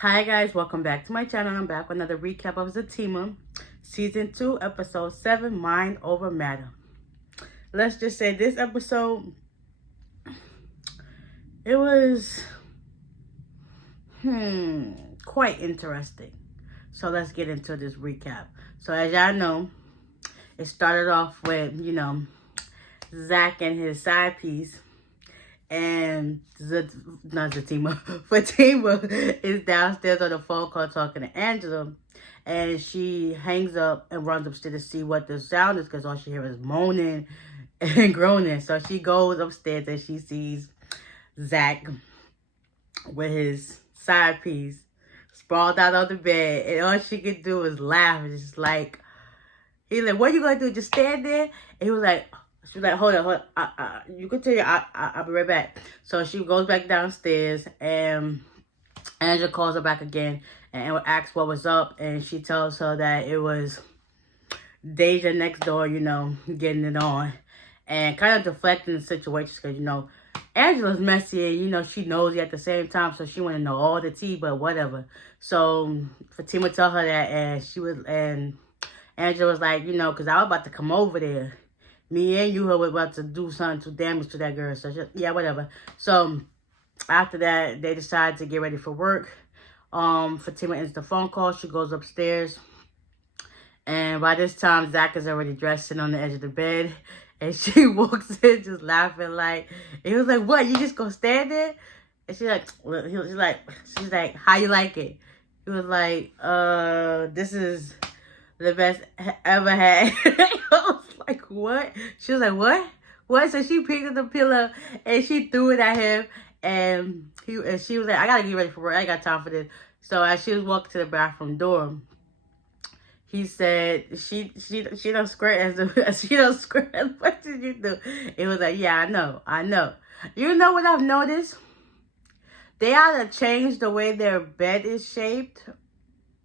Hi guys, welcome back to my channel. I'm back with another recap of Zatima, Season 2, Episode 7, Mind Over Matter. Let's just say this episode, it was, quite interesting. So let's get into this recap. So as y'all know, it started off with, Zach and his side piece. And not Zatima, Fatima is downstairs on the phone call talking to Angela. And she hangs up and runs upstairs to see what the sound is because all she hears is moaning and groaning. So she goes upstairs and she sees Zach with his side piece sprawled out on the bed. And all she could do was laugh. It's just like, he's like, what are you going to do? Just stand there? And he was like, she was like, hold on. You can tell you, I'll be right back. So she goes back downstairs, and Angela calls her back again and asks what was up. And she tells her that it was Deja next door, getting it on. And kind of deflecting the situation because, Angela's messy and, she knows you at the same time. So she want to know all the tea, but whatever. So Fatima tell her that, and Angela was like, because I was about to come over there. Me and you were about to do something to damage to that girl. So, yeah, whatever. So, after that, they decide to get ready for work. Fatima ends the phone call. She goes upstairs. And by this time, Zach is already dressing on the edge of the bed. And she walks in just laughing like, he was like, what, you just gonna stand there? And she's like, how you like it? He was like, this is the best ever had. I was like, what? She was like, what? What? So she picked up the pillow and she threw it at him. And she was like, I gotta get ready for work. I ain't got time for this. So as she was walking to the bathroom door, he said, she don't squirt as she don't squirt as much as you do. It was like, yeah, I know. You know what I've noticed? They either changed the way their bed is shaped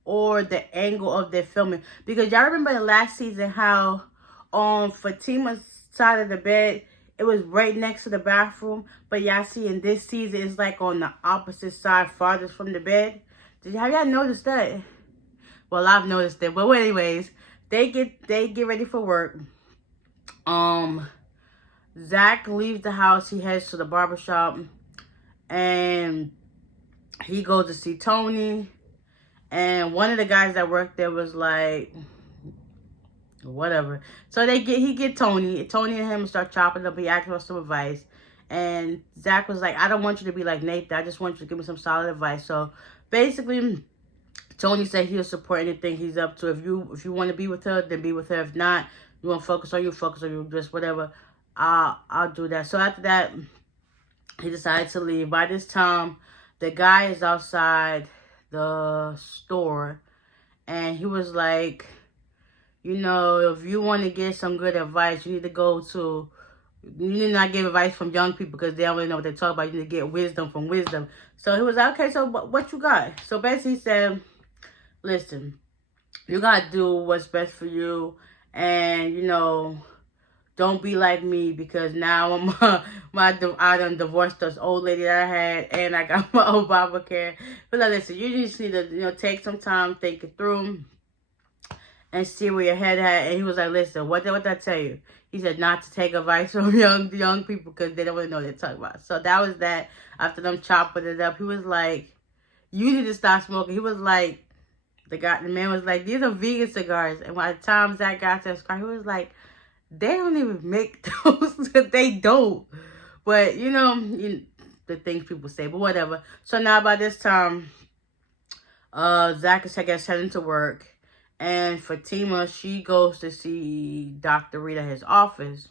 or the angle of their filming. Because y'all remember the last season how on Fatima's side of the bed, it was right next to the bathroom. But y'all see in this season, it's like on the opposite side, farthest from the bed. Have y'all noticed that? Well, I've noticed it. But anyways, they get ready for work. Zach leaves the house. He heads to the barbershop. And he goes to see Tony. And one of the guys that worked there was like, whatever. So he get Tony. Tony and him start chopping up. He asked for some advice. And Zach was like, I don't want you to be like Nathan. I just want you to give me some solid advice. So basically, Tony said he'll support anything he's up to. If you want to be with her, then be with her. If not, you want to focus on you, just whatever. I'll do that. So after that, he decided to leave. By this time, the guy is outside the store, and he was like, if you want to get some good advice, you need not give advice from young people because they don't really know what they talk about. You need to get wisdom from wisdom. So he was like, okay, so what you got? So basically he said, listen, you got to do what's best for you, and, don't be like me because now I done divorced this old lady that I had, and I got my Obamacare. But like, listen, you just need to, take some time, think it through, and see where your head at. And he was like, listen, what did I tell you? He said not to take advice from young people because they don't really know what they're talking about. So that was that. After them chopping it up, he was like, you need to stop smoking. He was like, the man was like, these are vegan cigars. And by the time Zach got to his car, he was like, they don't even make those. They don't. But, the things people say. But whatever. So now by this time, Zach is, I guess, heading to work. And Fatima, she goes to see Dr. Reed at his office.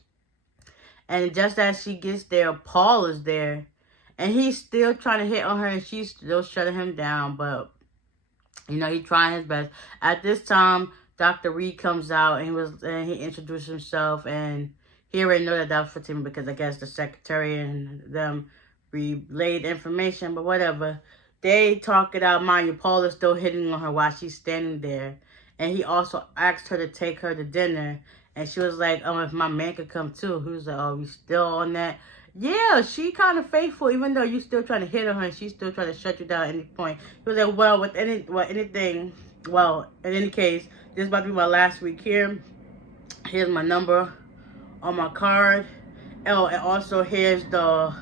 And just as she gets there, Paul is there. And he's still trying to hit on her. And she's still shutting him down. But, he's trying his best. At this time, Dr. Reed comes out and he introduced himself, and he already know that was Fatima because I guess the secretary and them relayed information, but whatever. They talk it out. Mind you, Paul is still hitting on her while she's standing there. And he also asked her to take her to dinner. And she was like, if my man could come too. He was like, oh, you still on that? Yeah, she kind of faithful, even though you still trying to hit on her, and she's still trying to shut you down at any point. He was like, well, in any case, this is about to be my last week here. Here's my number on my card. Oh, and also here's the,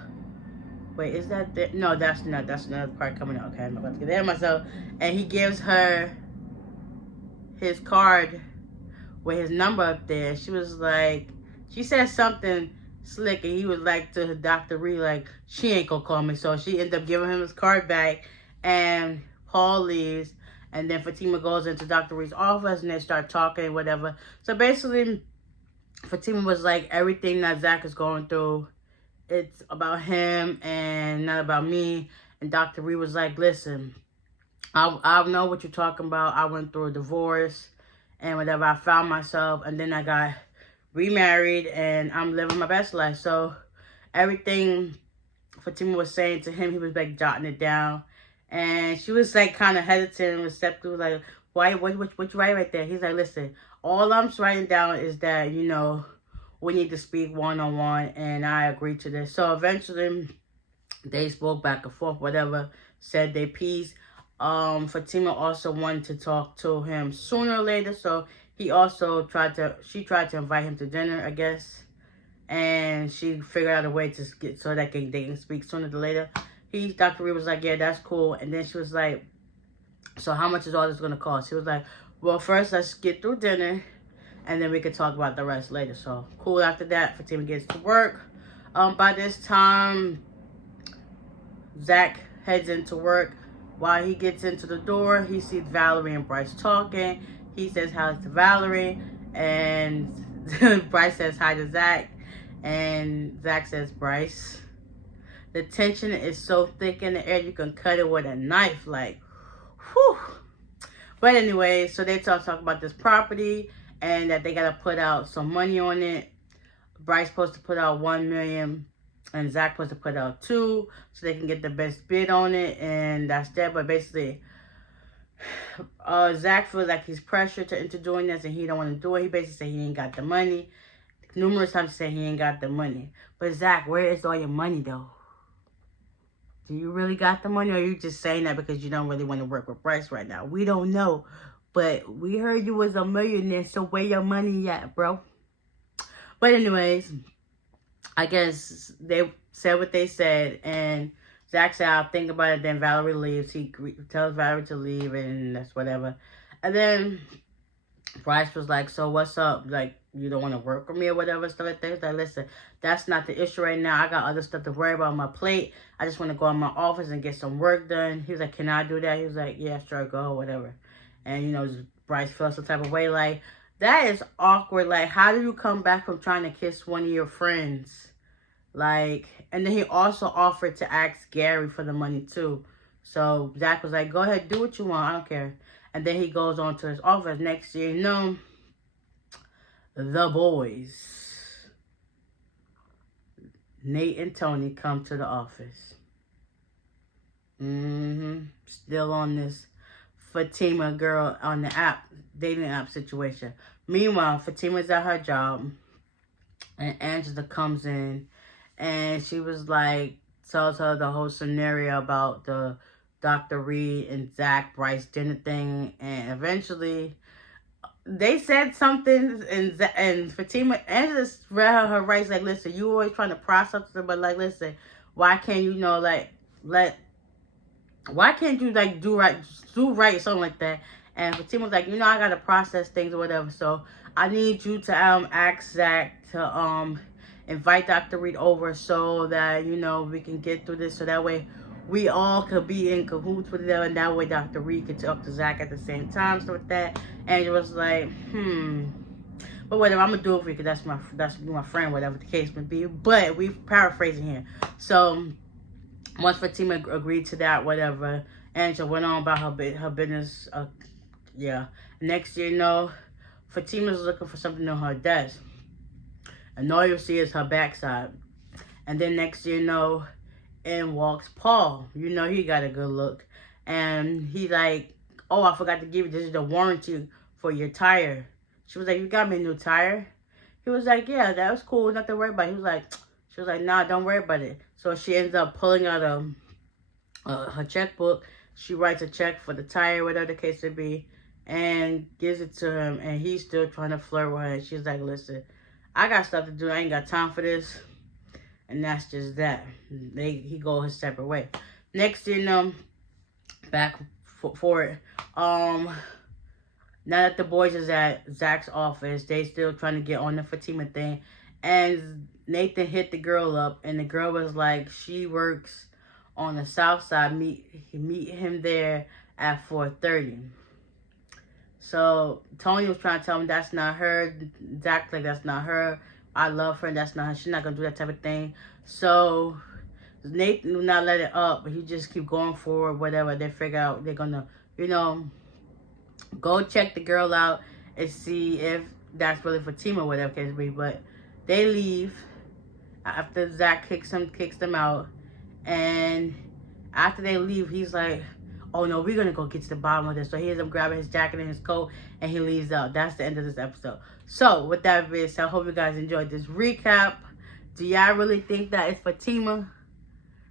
wait, is that the, no, that's not, that's another part coming out. Okay, I'm about to get ahead of myself. And he gives her his card with his number up there. She was like, she said something slick, and he was like to Dr. Reed, like, she ain't gonna call me. So she ended up giving him his card back, and Paul leaves, and then Fatima goes into Dr. Reed's office, and they start talking, whatever. So basically, Fatima was like, everything that Zach is going through, it's about him and not about me. And Dr. Reed was like, listen, I know what you're talking about. I went through a divorce and whatever. I found myself, and then I got remarried, and I'm living my best life. So everything Fatima was saying to him, he was like jotting it down. And she was like kind of hesitant and receptive, like, why, what you write right there? He's like, listen, all I'm writing down is that, you know, we need to speak one-on-one, and I agree to this. So eventually, they spoke back and forth, whatever, said their piece. Fatima also wanted to talk to him sooner or later, so she tried to invite him to dinner, I guess. And she figured out a way to get so that they can speak sooner than later. Dr. Reed was like, yeah, that's cool. And then she was like, so how much is all this going to cost? He was like, well, first let's get through dinner, and then we could talk about the rest later. So cool. After that, Fatima gets to work. By this time, Zach heads into work. While he gets into the door, he sees Valerie and Bryce talking. He says hi to Valerie, and Bryce says hi to Zach, and Zach says, Bryce, the tension is so thick in the air, you can cut it with a knife, like, whew. But anyway, so they talk about this property, and that they got to put out some money on it. Bryce supposed to put out $1 million, and Zach supposed to put out $2 million, so they can get the best bid on it, and that's that. But basically, Zach feels like he's pressured into doing this, and he don't want to do it. He basically said he ain't got the money. Numerous times he said he ain't got the money. But Zach, where is all your money though? Do you really got the money, or are you just saying that because you don't really want to work with Bryce right now? We don't know. But we heard you was a millionaire, so where your money at, bro? But anyways, I guess they said what they said, and Zach said, I'll think about it. Then Valerie leaves. He tells Valerie to leave, and that's whatever. And then Bryce was like, so what's up? Like, you don't want to work with me or whatever, stuff like that. He's like, listen, that's not the issue right now. I got other stuff to worry about on my plate. I just want to go in my office and get some work done. He was like, can I do that? He was like, yeah, sure, go, whatever. And, you know, Bryce felt some type of way. Like, that is awkward. Like, how do you come back from trying to kiss one of your friends? Like, and then he also offered to ask Gary for the money too. So Zach was like, go ahead, do what you want. I don't care. And then he goes on to his office. Next year, you know, the boys, Nate and Tony, come to the office. Still on this Fatima girl on the app, dating app situation. Meanwhile, Fatima's at her job, and Angela comes in, and she was like, tells her the whole scenario about the Dr. Reed and Zach Bryce dinner thing, and eventually they said something, and Fatima, Angela read her rights, like, listen, you always trying to process something, but like, listen, why can't you know, like, why can't you like do right, something like that? And Fatima was like, you know, I gotta process things or whatever, so I need you to ask Zach to invite Dr. Reed over so that, you know, we can get through this, so that way we all could be in cahoots with them, and that way Dr. Reed could talk to Zach at the same time, so with that. And it was like, but whatever, I'm gonna do it for you because that's my friend, whatever the case may be. But we paraphrasing here. So once Fatima agreed to that, whatever, Angela went on about her business. Yeah. Next year, you know, Fatima's looking for something on her desk, and all you'll see is her backside. And then next year, you know, in walks Paul. You know, he got a good look, and he like, oh, I forgot to give you, this is the warranty for your tire. She was like, you got me a new tire? He was like, yeah, that was cool, nothing to worry about. He was like, she She was like, nah, don't worry about it. So she ends up pulling out her checkbook. She writes a check for the tire, whatever the case may be, and gives it to him. And he's still trying to flirt with her. And she's like, listen, I got stuff to do. I ain't got time for this. And that's just that. He go his separate way. Next, you know, back for it. Now that the boys is at Zach's office, they still trying to get on the Fatima thing. And Nathan hit the girl up, and the girl was like, she works on the south side. Meet him there at 4:30. So Tony was trying to tell him that's not her. Zach like, that's not her. I love her, and that's not her. She's not gonna do that type of thing. So Nathan will not let it up, but he just keep going forward, whatever. They figure out they're gonna, you know, go check the girl out and see if that's really Fatima or whatever case be. But they leave after Zach kicks them out. And after they leave, he's like, oh no, we're gonna go get to the bottom of this. So he ends up grabbing his jacket and his coat, and he leaves out. That's the end of this episode. So with that being said, I hope you guys enjoyed this recap. Do y'all really think that it's Fatima?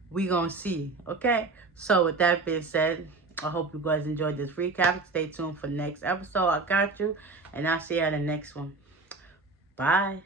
We gonna see, okay? So with that being said, I hope you guys enjoyed this recap. Stay tuned for the next episode. I got you, and I'll see you at the next one. Bye.